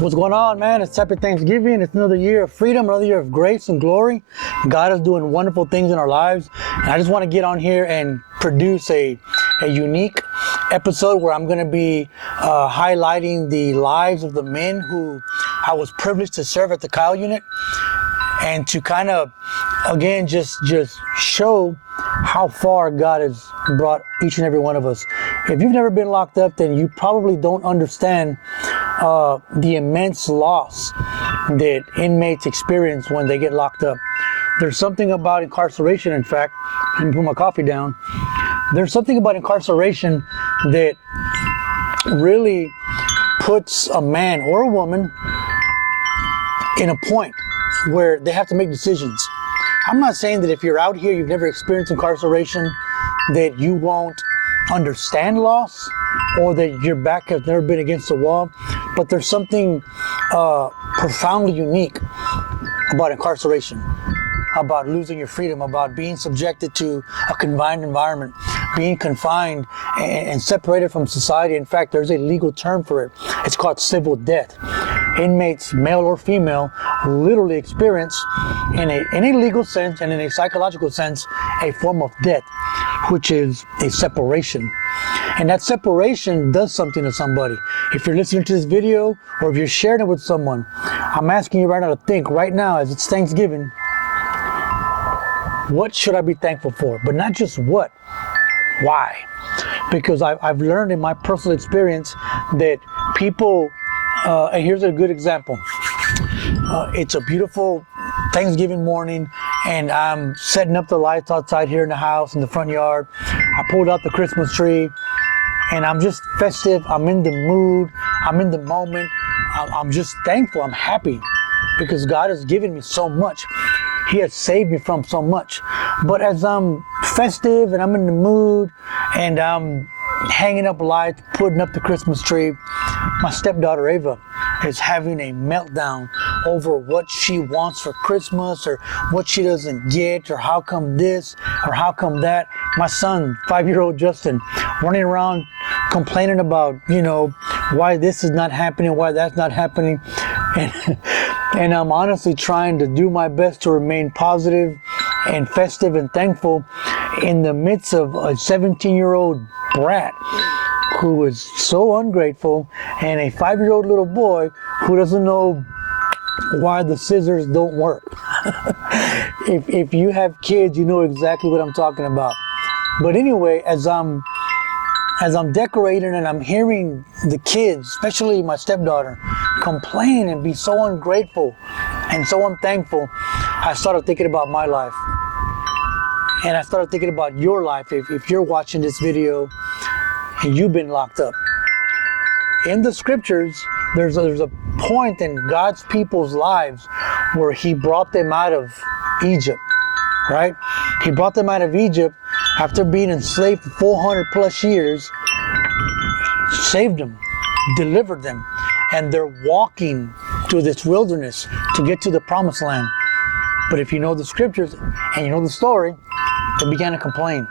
So what's going on, man? It's Happy Thanksgiving. It's another year of freedom, another year of grace and glory. God is doing wonderful things in our lives. And I just want to get on here and produce a unique episode where I'm going to be highlighting the lives of the men who I was privileged to serve at the Kyle unit, and to kind of, again, just show how far God has brought each and every one of us. If you've never been locked up, then you probably don't understand the immense loss that inmates experience when they get locked up. There's something about incarceration, in fact, let me put my coffee down. There's something about incarceration that really puts a man or a woman in a point where they have to make decisions. I'm not saying that if you're out here, you've never experienced incarceration, that you won't understand loss or that your back has never been against the wall, but there's something profoundly unique about incarceration, about losing your freedom, about being subjected to a confined environment, being confined and separated from society. In fact, there's a legal term for it. It's called civil death. Inmates, male or female, literally experience, in a legal sense and in a psychological sense, a form of death, which is a separation. And that separation does something to somebody. If you're listening to this video or if you're sharing it with someone, I'm asking you right now to think right now, as it's Thanksgiving, what should I be thankful for? But not just what, why? Because I've learned in my personal experience that people, and here's a good example. It's a beautiful Thanksgiving morning, and I'm setting up the lights outside here in the house, in the front yard. I pulled out the Christmas tree, and I'm just festive. I'm in the mood. I'm in the moment. I'm just thankful. I'm happy because God has given me so much. He has saved me from so much. But as I'm festive and I'm in the mood and I'm hanging up lights, putting up the Christmas tree, my stepdaughter Ava is having a meltdown over what she wants for Christmas, or what she doesn't get, or how come this or how come that. My son, 5-year-old Justin, running around complaining about, why this is not happening, why that's not happening. And I'm honestly trying to do my best to remain positive and festive and thankful in the midst of a 17-year-old brat who is so ungrateful, and a 5-year-old little boy who doesn't know why the scissors don't work. If you have kids, you know exactly what I'm talking about. But anyway, as I'm decorating and I'm hearing the kids, especially my stepdaughter, complain and be so ungrateful and so unthankful, I started thinking about my life. And I started thinking about your life if you're watching this video and you've been locked up. In the scriptures, there's a point in God's people's lives where He brought them out of Egypt, right? He brought them out of Egypt after being enslaved for 400 plus years, saved them, delivered them, and they're walking through this wilderness to get to the promised land. But if you know the scriptures and you know the story, they began to complain.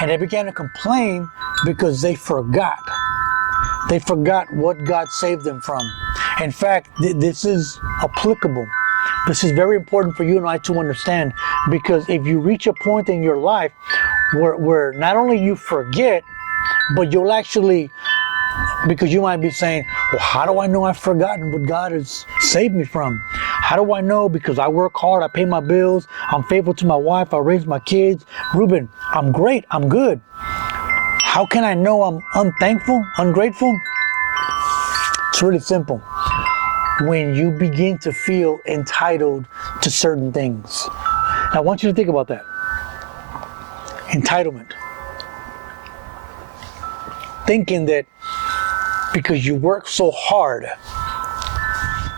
And they began to complain because they forgot. They forgot what God saved them from. In fact, this is applicable. This is very important for you and I to understand, because if you reach a point in your life where not only you forget, but you'll actually, because you might be saying, well, how do I know I've forgotten what God has saved me from? How do I know? Because I work hard, I pay my bills, I'm faithful to my wife, I raise my kids. Ruben, I'm great, I'm good. How can I know I'm unthankful, ungrateful? It's really simple. When you begin to feel entitled to certain things. Now, I want you to think about that. Entitlement. Thinking that because you work so hard,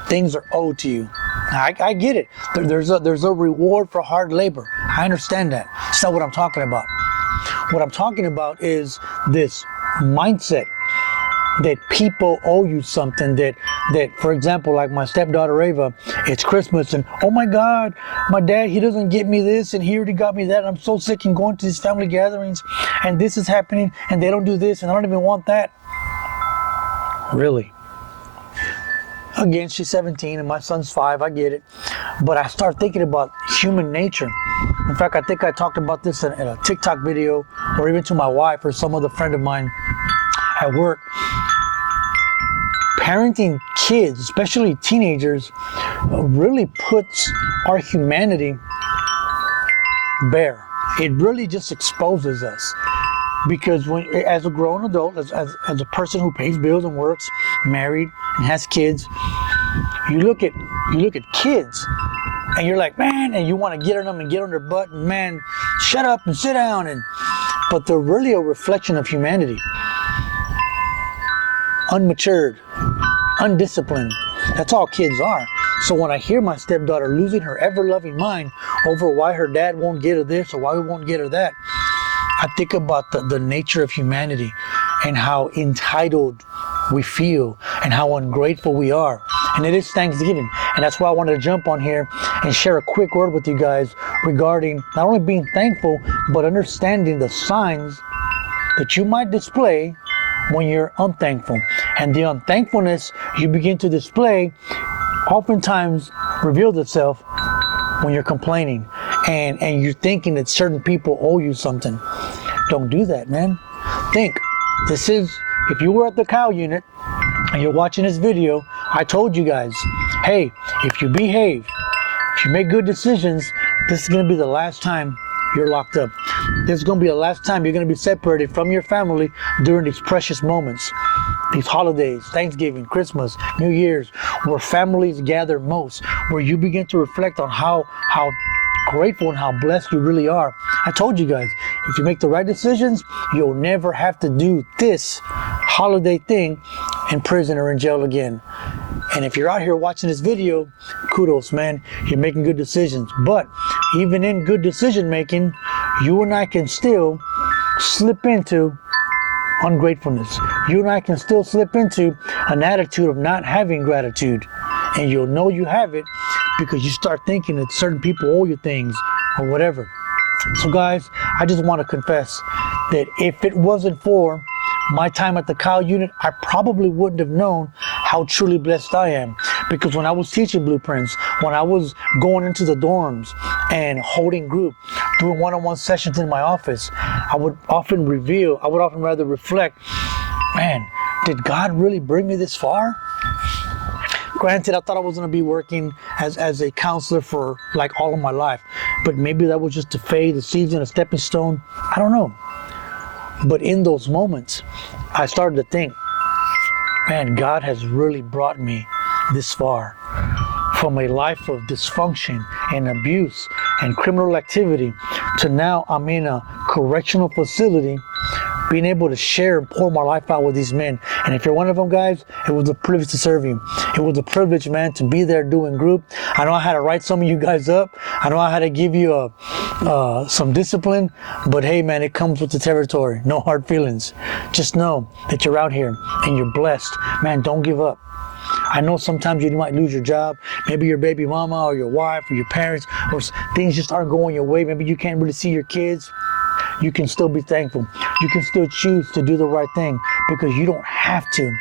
things are owed to you. Now, I get it. There's a reward for hard labor. I understand that. That's not what I'm talking about. What I'm talking about is this mindset that people owe you something, that for example, like my stepdaughter Ava, it's Christmas and oh my God, my dad, he doesn't get me this and he already got me that. And I'm so sick and going to these family gatherings and this is happening and they don't do this and I don't even want that. Really? Again, she's 17 and my son's 5, I get it. But I start thinking about human nature. In fact, I think I talked about this in a TikTok video, or even to my wife or some other friend of mine at work. Parenting kids, especially teenagers, really puts our humanity bare. It really just exposes us. Because when, as a grown adult, as a person who pays bills and works, married and has kids, you look at kids and you're like, man, and you want to get on them and get on their butt and, man, shut up and sit down. But they're really a reflection of humanity. Unmatured, undisciplined. That's all kids are. So when I hear my stepdaughter losing her ever-loving mind over why her dad won't get her this or why we won't get her that, I think about the nature of humanity and how entitled we feel and how ungrateful we are. And it is Thanksgiving. And that's why I wanted to jump on here and share a quick word with you guys regarding not only being thankful, but understanding the signs that you might display when you're unthankful. And the unthankfulness you begin to display oftentimes reveals itself when you're complaining and you're thinking that certain people owe you something. Don't do that, man. Think, this is, if you were at the cow unit and you're watching this video, I told you guys, hey, if you behave, if you make good decisions, this is going to be the last time you're locked up. This is going to be the last time you're going to be separated from your family during these precious moments, these holidays, Thanksgiving, Christmas, New Year's, where families gather most, where you begin to reflect on how grateful and how blessed you really are. I told you guys, if you make the right decisions, you'll never have to do this holiday thing in prison or in jail again. And if you're out here watching this video, kudos, man, you're making good decisions. But even in good decision making, you and I can still slip into ungratefulness. You and I can still slip into an attitude of not having gratitude. And you'll know you have it because you start thinking that certain people owe you things or whatever. So guys, I just want to confess that if it wasn't for my time at the cow unit, I probably wouldn't have known how truly blessed I am. Because when I was teaching blueprints, when I was going into the dorms and holding group, doing one-on-one sessions in my office, I would often reflect, man, did God really bring me this far? Granted, I thought I was going to be working as a counselor for like all of my life, but maybe that was just a phase, a season, a stepping stone. I don't know. But in those moments, I started to think, man, God has really brought me this far. From a life of dysfunction and abuse and criminal activity to now I'm in a correctional facility, being able to share and pour my life out with these men. And if you're one of them, guys, it was a privilege to serve you. It was a privilege, man, to be there doing group. I know I had to write some of you guys up. I know I had to give you some discipline, but hey, man, it comes with the territory. No hard feelings. Just know that you're out here and you're blessed. Man, don't give up. I know sometimes you might lose your job, maybe your baby mama or your wife or your parents, or things just aren't going your way. Maybe you can't really see your kids. You can still be thankful. You can still choose to do the right thing because you don't have to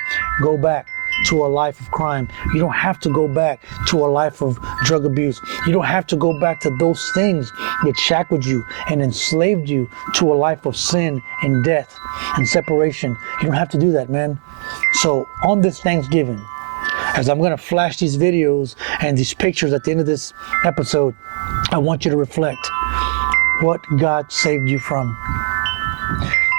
go back to a life of crime. You don't have to go back to a life of drug abuse. You don't have to go back to those things that shackled you and enslaved you to a life of sin and death and separation. You don't have to do that, man. So on this Thanksgiving, as I'm going to flash these videos and these pictures at the end of this episode, I want you to reflect what God saved you from.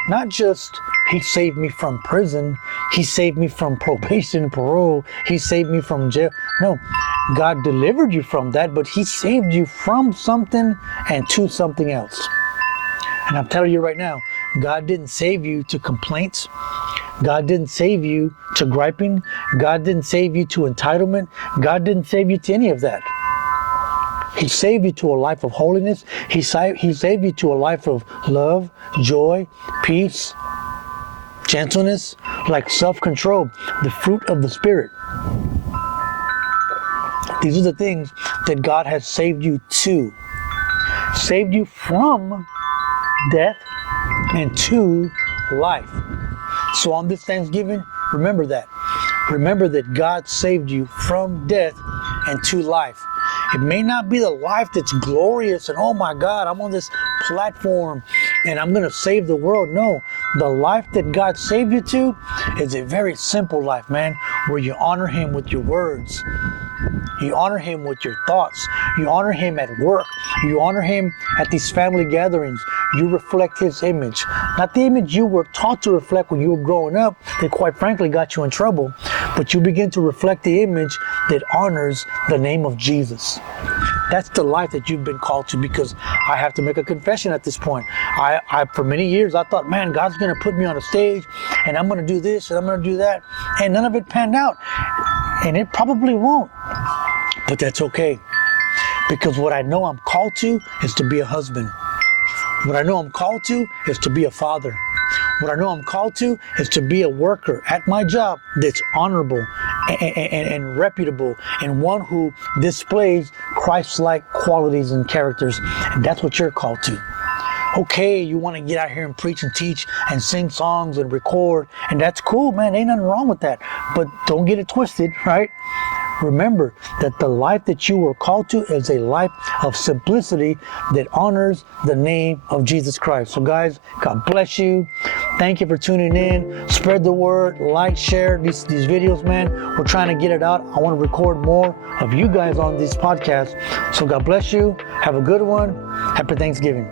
Not just He saved me from prison, He saved me from probation and parole, He saved me from jail. No, God delivered you from that, but He saved you from something and to something else. And I'm telling you right now, God didn't save you to complaints. God didn't save you to griping. God didn't save you to entitlement. God didn't save you to any of that. He saved you to a life of holiness. He saved you to a life of love, joy, peace, gentleness, like self-control, the fruit of the Spirit. These are the things that God has saved you to. Saved you from death and to life. So on this Thanksgiving, remember that. remember that God saved you from death and to life. It may not be the life that's glorious and, oh my God, I'm on this platform and I'm going to save the world. No, the life that God saved you to is a very simple life, man, where you honor Him with your words. You honor Him with your thoughts. You honor Him at work. You honor Him at these family gatherings. You reflect His image. Not the image you were taught to reflect when you were growing up that quite frankly got you in trouble, but you begin to reflect the image that honors the name of Jesus. That's the life that you've been called to, because I have to make a confession at this point. I for many years, I thought, man, God's going to put me on a stage and I'm going to do this and I'm going to do that. And none of it panned out. And it probably won't. But that's okay. Because what I know I'm called to is to be a husband. What I know I'm called to is to be a father. What I know I'm called to is to be a worker at my job that's honorable and reputable, and one who displays Christ-like qualities and characters. And that's what you're called to. Okay, you want to get out here and preach and teach and sing songs and record, and that's cool, man. Ain't nothing wrong with that. But don't get it twisted, right? Remember that the life that you were called to is a life of simplicity that honors the name of Jesus Christ. So guys, God bless you. Thank you for tuning in. Spread the word, like, share these videos, man. We're trying to get it out. I want to record more of you guys on these podcasts. So God bless you. Have a good one. Happy Thanksgiving.